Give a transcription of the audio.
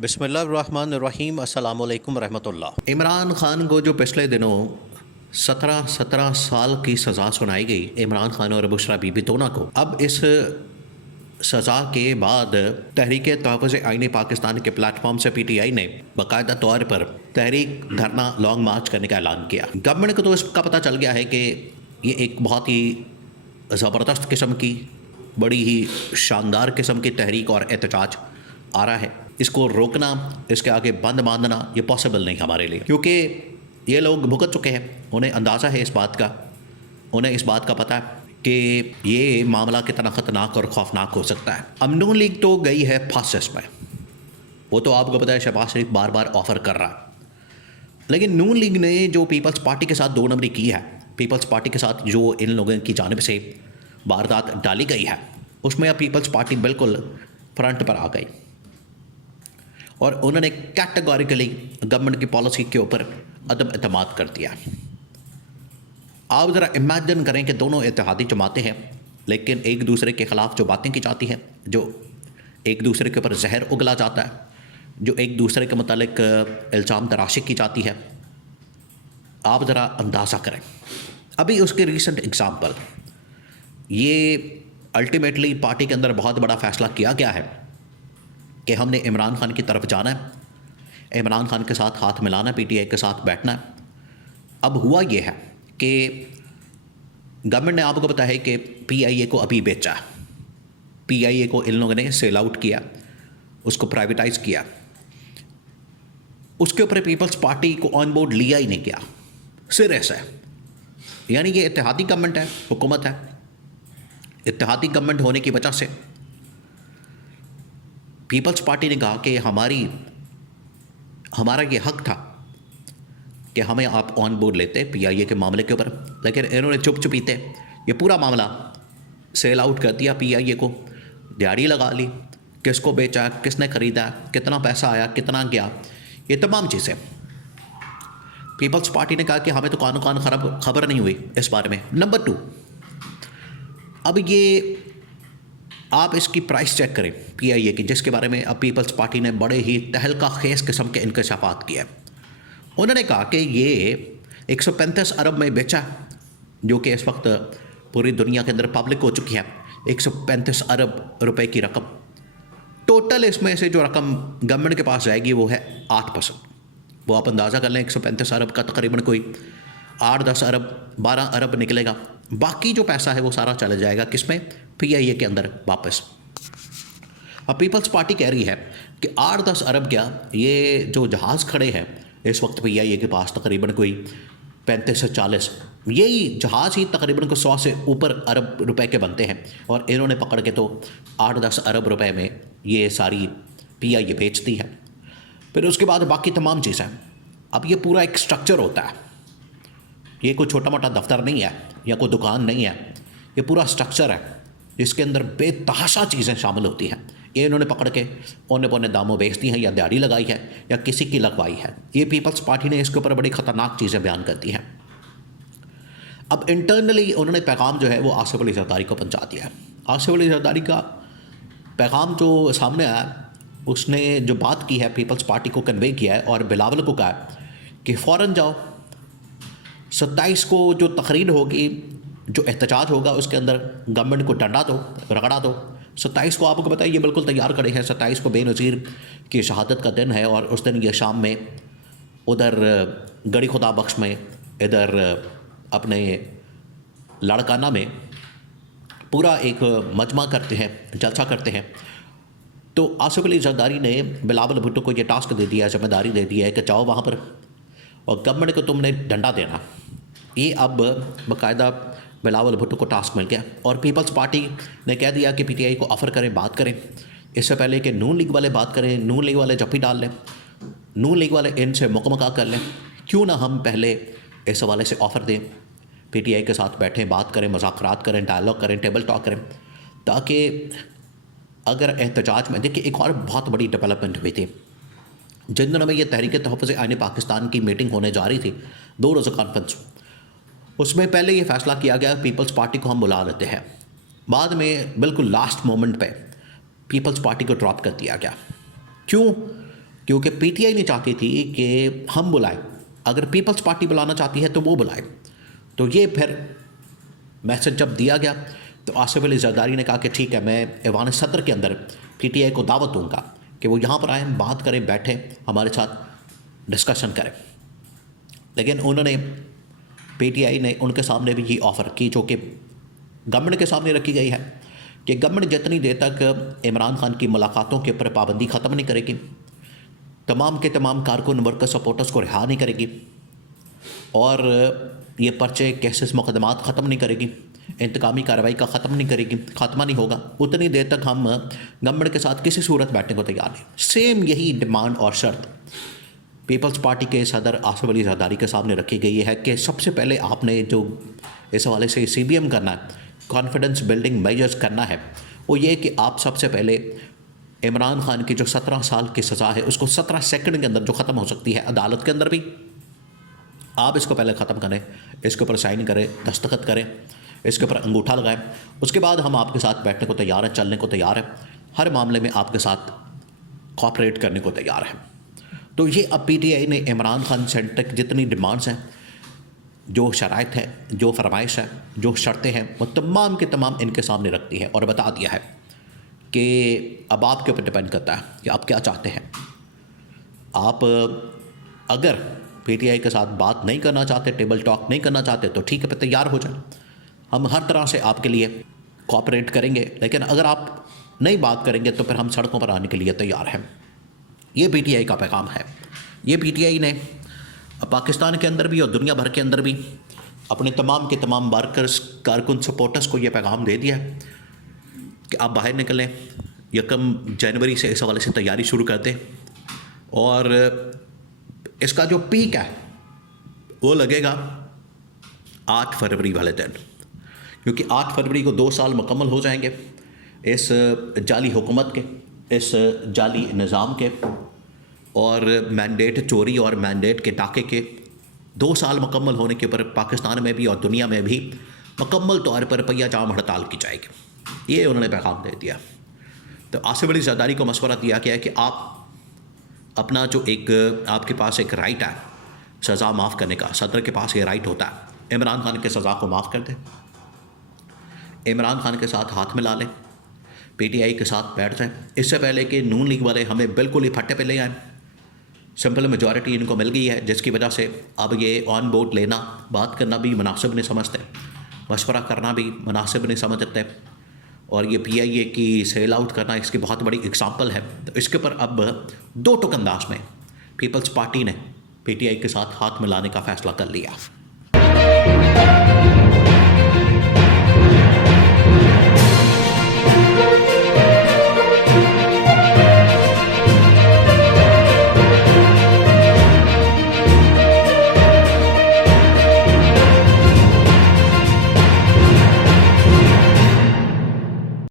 बिस्मिल्लाहिर्रहमानिर्रहीम अस्सलामुअलैकुम रहमतुल्लाह। इमरान खान को जो पिछले दिनों 17 साल की सज़ा सुनाई गई, इमरान खान और बुशरा बीबी दोनों को, अब इस सज़ा के बाद तहरीक तहफ़्फ़ुज़ आईन पाकिस्तान के प्लेटफॉर्म से PTI ने बाकायदा तौर पर तहरीक धरना लॉन्ग मार्च करने का ऐलान किया। गवर्नमेंट को तो इसका पता चल गया है कि ये एक बहुत ही ज़बरदस्त किस्म की, बड़ी ही शानदार किस्म की तहरीक और एहतजाज आ रहा है। इसको रोकना, इसके आगे बंद बांधना ये पॉसिबल नहीं हमारे लिए, क्योंकि ये लोग भुगत चुके हैं। उन्हें अंदाज़ा है इस बात का, उन्हें इस बात का पता है कि ये मामला कितना ख़तरनाक और खौफनाक हो सकता है। अब नून लीग तो गई है फर्स्ट में, वो तो आपको पता है शहबाज शरीफ बार बार ऑफ़र कर रहा है। लेकिन नून लीग ने जो पीपल्स पार्टी के साथ 2 नंबरी की है, पीपल्स पार्टी के साथ जो इन लोगों की जानिब से वारदात डाली गई है, उसमें अब पीपल्स पार्टी बिल्कुल फ्रंट पर आ गई और उन्होंने कैटेगोरिकली गवर्नमेंट की पॉलिसी के ऊपर अदम एतमाद कर दिया। आप ज़रा इमेजिन करें कि दोनों इत्तेहादी जमातें हैं, लेकिन एक दूसरे के ख़िलाफ़ जो बातें की जाती हैं, जो एक दूसरे के ऊपर जहर उगला जाता है, जो एक दूसरे के मुतालिक इल्ज़ाम तराशी की जाती है, आप ज़रा अंदाज़ा करें। अभी उसके रीसेंट एग्ज़ाम्पल, ये अल्टीमेटली पार्टी के अंदर बहुत बड़ा फ़ैसला किया गया है कि हमने इमरान खान की तरफ जाना है, इमरान खान के साथ हाथ मिलाना है, PTI के साथ बैठना है। अब हुआ ये है कि गवर्नमेंट ने, आपको पता है कि PIA को अभी बेचा, PIA को इन लोगों ने सेल आउट किया, उसको प्राइवेटाइज किया। उसके ऊपर पीपल्स पार्टी को ऑन बोर्ड लिया ही नहीं गया, सिरे से। यानी ये इत्तेहादी गवर्नमेंट है, हुकूमत है। इत्तेहादी गवर्नमेंट होने की वजह से पीपल्स पार्टी ने कहा कि हमारा ये हक था कि हमें आप ऑन बोर्ड लेते PIA के मामले के ऊपर, लेकिन इन्होंने चुप चुपीते ये पूरा मामला सेल आउट कर दिया। PIA को दिहाड़ी लगा ली, किसको बेचा, किसने ख़रीदा, कितना पैसा आया, कितना गया, ये तमाम चीज़ें। पीपल्स पार्टी ने कहा कि हमें तो कानो कान खबर नहीं हुई इस बारे में। नंबर 2, अब ये आप इसकी प्राइस चेक करें PIA की, जिसके बारे में अब पीपल्स पार्टी ने बड़े ही तहलका खेस किस्म के इंकशाफात किए। उन्होंने कहा कि ये 135 अरब में बेचा, जो कि इस वक्त पूरी दुनिया के अंदर पब्लिक हो चुकी है। 135 अरब रुपए की रकम, टोटल इसमें से जो रकम गवर्नमेंट के पास जाएगी वो है 8%। वो आप अंदाज़ा कर लें, 135 अरब का तकरीबन कोई 8-10 अरब 12 अरब निकलेगा। बाकी जो पैसा है वो सारा चला जाएगा किसमें, PIA के अंदर वापस। अब पीपल्स पार्टी कह रही है कि 8-10 अरब क्या, ये जो जहाज़ खड़े हैं इस वक्त PIA के पास तकरीबन कोई 35 से 40, यही जहाज़ ही तकरीबन को 100 से ऊपर अरब रुपए के बनते हैं, और इन्होंने पकड़ के तो 8-10 अरब रुपए में ये सारी PIA बेचती है। फिर उसके बाद बाकी तमाम चीज़ें। अब ये पूरा एक स्ट्रक्चर होता है, ये कोई छोटा मोटा दफ्तर नहीं है या कोई दुकान नहीं है, ये पूरा स्ट्रक्चर है जिसके अंदर बेतहाशा चीज़ें शामिल होती हैं। ये इन्होंने पकड़ के औने पौने दामों बेच दी हैं, या दिहाड़ी लगाई है, या किसी की लगवाई है। ये पीपल्स पार्टी ने इसके ऊपर बड़ी ख़तरनाक चीज़ें बयान कर दी हैं। अब इंटरनली उन्होंने पैगाम जो है वो आसिफ अली जरदारी को पहुँचा दिया है। आसिफ अली जरदारी का पैगाम जो सामने आया, उसने जो बात की है पीपल्स पार्टी को कन्वे किया है, और बिलावल को कहा कि फ़ौरन जाओ, 27 को जो तकरीर होगी, जो एहतजाज होगा, उसके अंदर गवर्नमेंट को डंडा दो, रगड़ा दो। 27 को आपको बताइए बिल्कुल तैयार खड़े हैं। 27 को बेनज़ीर की शहादत का दिन है, और उस दिन ये शाम में उधर गड़ी खुदा बख्श में, इधर अपने लाड़काना में पूरा एक मजमा करते हैं, जलसा करते हैं। तो आसिफ अली जरदारी ने बिलावल भुट्टो को ये टास्क दे दिया है, जिम्मेदारी दे दी है कि जाओ वहाँ पर और गवर्नमेंट को तुमने डंडा देना। ये अब बाकायदा बिलावल भुट्टो को टास्क मिल गया, और पीपल्स पार्टी ने कह दिया कि PTI को ऑफ़र करें, बात करें। इससे पहले कि नून लीग वाले बात करें, नून लीग वाले जप्पी डाल लें, नून लीग वाले इनसे मुकमका कर लें, क्यों ना हम पहले इस हवाले से ऑफ़र दें, PTI के साथ बैठें, बात करें, मुज़ाकरात करें, डायलॉग करें, टेबल टॉक करें, ताकि अगर एहतजाज में, देखिए एक और बहुत बड़ी डेवलपमेंट हुई थी जिन दिनों में ये तहरीक तहफ़्फ़ुज़ आईन पाकिस्तान की मीटिंग होने जा रही थी, 2 रोज़ा कॉन्फ्रेंस। उसमें पहले ये फ़ैसला किया गया पीपल्स पार्टी को हम बुला लेते हैं, बाद में बिल्कुल लास्ट मोमेंट पे पीपल्स पार्टी को ड्रॉप कर दिया गया। क्यों? क्योंकि पीटीआई नहीं चाहती थी कि हम बुलाएं, अगर पीपल्स पार्टी बुलाना चाहती है तो वो बुलाए। तो ये फिर मैसेज जब दिया गया तो आसिफ अली जरदारी ने कहा कि ठीक है, मैं ऐवान सदर के अंदर पीटीआई को दावत दूंगा कि वो यहाँ पर आए, बात करें, बैठें, हमारे साथ डिस्कशन करें। लेकिन उन्होंने, पीटीआई ने उनके सामने भी ये ऑफ़र की जो कि गवर्नमेंट के सामने रखी गई है कि गवर्नमेंट जितनी देर तक इमरान खान की मुलाकातों के ऊपर पाबंदी ख़त्म नहीं करेगी, तमाम के तमाम कारकुन, वर्कर, सपोर्टर्स को रिहा नहीं करेगी और ये पर्चे, केसेस, मुकदमात ख़त्म नहीं करेगी, इंतकामी कार्रवाई का ख़त्म नहीं करेगी, ख़त्मा नहीं होगा, उतनी देर तक हम गवर्नमेंट के साथ किसी सूरत बैठने को तैयार नहीं। सेम यही डिमांड और शर्त पीपल्स पार्टी के सदर आसिफ अली जरदारी के सामने रखी गई है कि सबसे पहले आपने जो इस हवाले से CBM करना है, कॉन्फिडेंस बिल्डिंग मेजर्स करना है, वो ये कि आप सबसे पहले इमरान खान की जो 17 साल की सज़ा है उसको 17 सेकंड के अंदर जो ख़त्म हो सकती है अदालत के अंदर भी, आप इसको पहले ख़त्म करें, इसके ऊपर साइन करें, दस्तखत करें, इसके ऊपर अंगूठा लगाएं। उसके बाद हम आपके साथ बैठने को तैयार हैं, चलने को तैयार हैं, हर मामले में आपके साथ कोऑपरेट करने को तैयार हैं। तो ये अब पीटीआई ने इमरान खान सेंटर की जितनी डिमांड्स हैं, जो शराइत है, जो फरमाइश है, जो शर्तें हैं, वो तमाम के तमाम इनके सामने रखती है और बता दिया है कि अब आपके ऊपर डिपेंड करता है कि आप क्या चाहते हैं। आप अगर पीटीआई के साथ बात नहीं करना चाहते, टेबल टॉक नहीं करना चाहते, तो ठीक है, फिर तैयार हो जाए, हम हर तरह से आपके लिए कोऑपरेट करेंगे। लेकिन अगर आप नहीं बात करेंगे तो फिर हम सड़कों पर आने के लिए तैयार हैं। ये पीटीआई का पैगाम है। ये पीटीआई ने पाकिस्तान के अंदर भी और दुनिया भर के अंदर भी अपने तमाम के तमाम वर्कर्स, कारकुन, सपोर्टर्स को ये पैगाम दे दिया है कि आप बाहर निकलें, 1 जनवरी से इस हवाले से तैयारी शुरू कर दें और इसका जो पीक है वो लगेगा 8 फरवरी वाले दिन, क्योंकि 8 फरवरी को 2 साल मुकम्मल हो जाएंगे इस जाली हुकूमत के, इस जाली निज़ाम के और मैंडेट चोरी और मैंडेट के डाके के 2 साल मुकम्मल होने के ऊपर पाकिस्तान में भी और दुनिया में भी मुकम्मल तौर पर पहिया जाम हड़ताल की जाएगी। ये उन्होंने पैगाम दे दिया। तो आसिफ अली जरदारी को मशवरा दिया गया है कि आप अपना जो एक आपके पास एक राइट है सज़ा माफ़ करने का, सदर के पास ये राइट होता है, इमरान खान की सज़ा को माफ़ कर दें, इमरान खान के साथ हाथ मिला लें, पीटीआई के साथ बैठ जाएं, इससे पहले कि नून लीग वाले हमें बिल्कुल ही फट्टे पे ले आएँ। सिंपल मेजॉरिटी इनको मिल गई है, जिसकी वजह से अब ये ऑन बोर्ड लेना, बात करना भी मुनासिब नहीं समझते, मशवरा करना भी मुनासिब नहीं समझते और ये PIA की सेल आउट करना इसकी बहुत बड़ी एग्जांपल है। तो इसके ऊपर अब 2 टुक अंदाज में पीपल्स पार्टी ने PTI के साथ हाथ मिलाने का फ़ैसला कर लिया।